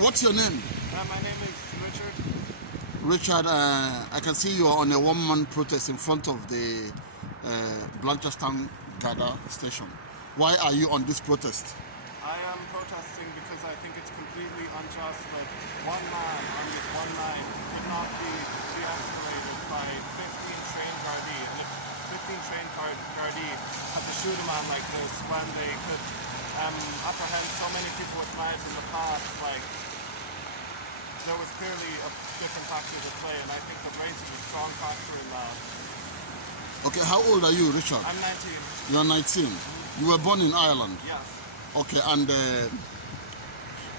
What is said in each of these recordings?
What's your name? My name is Richard. Richard, I can see you are on a one-man protest in front of the Blanchardstown Gada station. Why are you on this protest? I am protesting because I think it's completely unjust that one man on this one line could not be de-escalated by 15 trained Gardaí. And if 15 trained Gardaí had to shoot a man like this when they could apprehend so many people with knives in the past, like, there was clearly a different factors at play, and I think that race is a strong factor in that. Okay, how old are you, Richard? I'm 19. You're 19. You were born in Ireland? Yes. Okay, and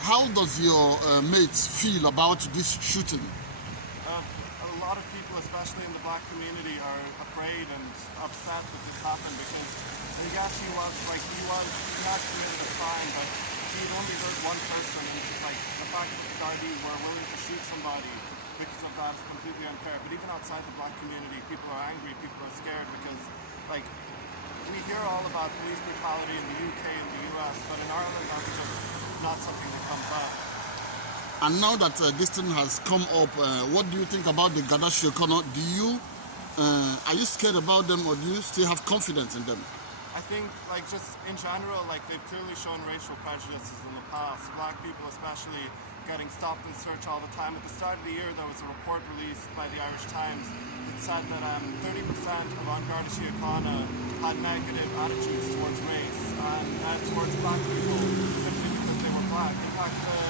how does your mates feel about this shooting? A lot of people, especially in the black community, are afraid and upset that this happened because I guess he had committed a crime, but he'd only hurt one person, and it's like the fact that the Gardaí were willing to shoot somebody because of that is completely unfair. But even outside the black community, people are angry, people are scared because, like, we hear all about police brutality in the UK and the US, but in Ireland that's just not something that comes up. And now that this thing has come up, what do you think about the Garda Síochána? Are you scared about them, or do you still have confidence in them? I think, like, just in general, like, they've clearly shown racial prejudices in the past. Black people especially getting stopped and searched all the time. At the start of the year, there was a report released by the Irish Times that said that 30% of Garda Síochána had negative attitudes towards race and towards black people simply because they were black. In fact, the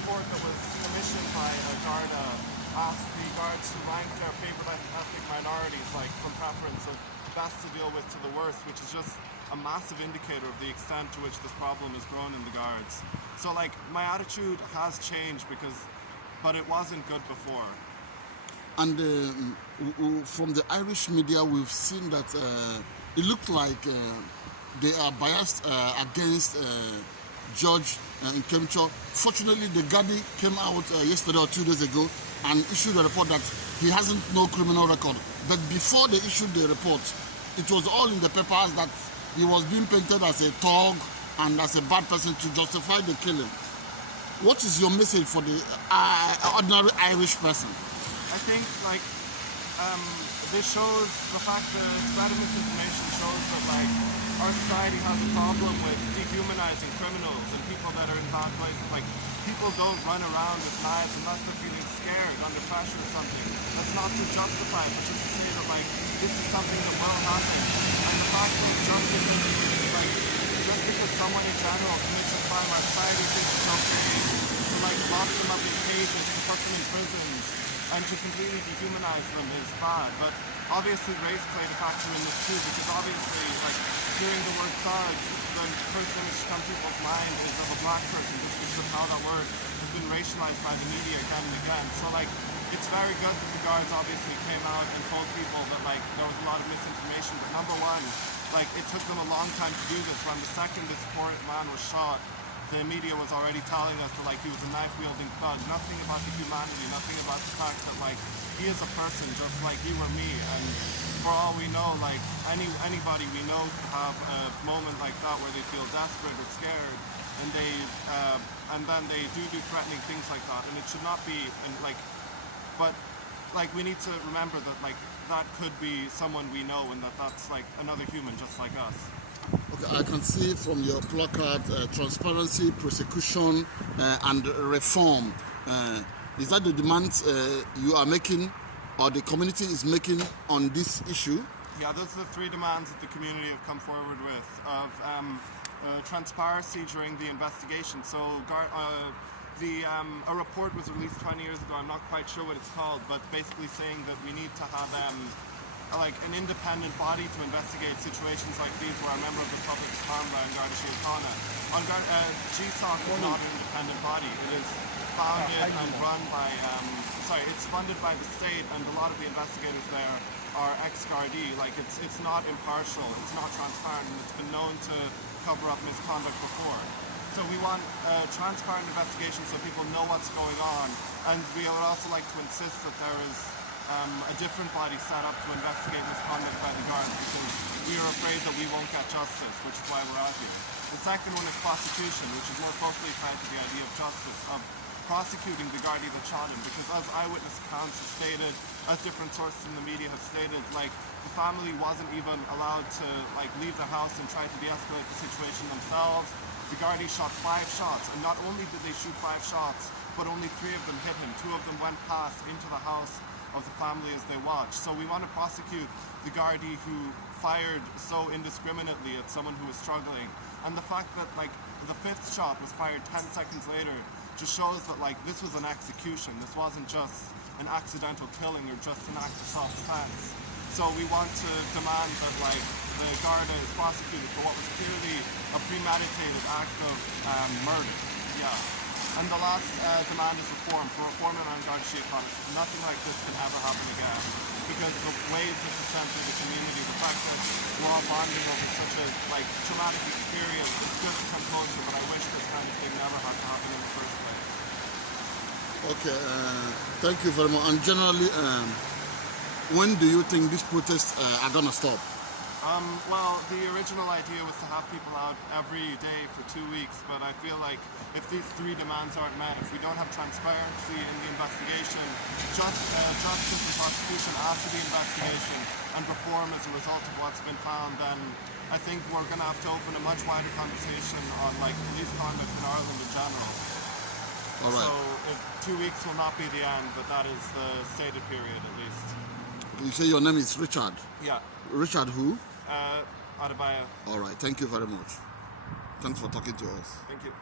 report that was commissioned by Garda asked the guards to rank their favourite ethnic minorities, like, from preference of best to deal with to the worst, which is just a massive indicator of the extent to which this problem has grown in the guards. So, like, my attitude has changed but it wasn't good before. And from the Irish media, we've seen that it looked like they are biased against George Nkencho. Fortunately, the Gardaí came out yesterday or 2 days ago and issued a report that he hasn't no criminal record. But before they issued the report, it was all in the papers that he was being painted as a thug and as a bad person to justify the killing. What is your message for the ordinary Irish person? I think, like, this shows the fact that spread of misinformation shows that, like, our society has a problem with dehumanizing criminals and people that are in bad places. Like, people don't run around with knives unless they're feeling scared, under pressure or something. That's not to justify it, but just to say that, like, this is something that will happen. And the fact that justice is, like, just because someone in general commits a crime, our society thinks it's okay to, like, lock them up in cages, to put them in prisons, and to completely dehumanize them is bad. But obviously race played a factor in this too, because obviously, like, hearing the word thug, the first image that comes to people's mind is of a black person, just because of how that word has been racialized by the media again and again. So, like, it's very good that the guards obviously came out and told people that, like, there was a lot of misinformation, but number one, like, it took them a long time to do this. When the second this poor man was shot, the media was already telling us that, like, he was a knife-wielding thug. Nothing about the humanity, nothing about the fact that, like, he is a person just like you or me. And for all we know, like, anybody we know could have a moment like that where they feel desperate or scared, and then they do threatening things like that. And it should not be, but, like, we need to remember that, like, that could be someone we know, and that's like another human just like us. Okay, I can see from your placard transparency, prosecution, and reform. Is that the demands you are making, or the community is making on this issue? Yeah, those are the three demands that the community have come forward with, of transparency during the investigation. So a report was released 20 years ago, I'm not quite sure what it's called, but basically saying that we need to have like an independent body to investigate situations like these where a member of the public is harmed by Garda Síochána. GSOC is not an independent body. It is founded and run by, it's funded by the state, and a lot of the investigators there are ex-Gardaí. Like, it's not impartial, it's not transparent, and it's been known to cover up misconduct before. So we want a transparent investigation so people know what's going on, and we would also like to insist that there is a different body set up to investigate misconduct by the guards, because we are afraid that we won't get justice, which is why we're out here. The second one is prosecution, which is more closely tied to the idea of justice, of prosecuting the Gardaí that shot him, because as eyewitness accounts have stated, as different sources in the media have stated, like, the family wasn't even allowed to like leave the house and try to de-escalate the situation themselves. The Gardaí shot 5 shots, and not only did they shoot 5 shots, but only 3 of them hit him. 2 of them went past into the house of the family as they watched. So we want to prosecute the Gardaí who fired so indiscriminately at someone who was struggling. And the fact that like the 5th shot was fired 10 seconds later just shows that like this was an execution. This wasn't just an accidental killing or just an act of self-defense. So we want to demand that like the Garda is prosecuted for what was clearly a premeditated act of murder. Yeah. And the last demand is reform, for reform in our Garda policy. Nothing like this can ever happen again. Because the waves this has sent through the community, the fact that we're all bonding over such a like traumatic experience, it's good to come closer, but I wish this kind of thing never had to happen in the first place. Okay, thank you very much. And generally, when do you think these protests are going to stop? Well, the original idea was to have people out every day for 2 weeks, but I feel like if these 3 demands aren't met, if we don't have transparency in the investigation, justice and prosecution after the investigation, and reform as a result of what's been found, then I think we're going to have to open a much wider conversation on like police conduct in Ireland in general. All right. So 2 weeks will not be the end, but that is the stated period at least. You say your name is Richard? Yeah. Richard who? Adabaya. All right, thank you very much. Thanks for talking to us. Thank you.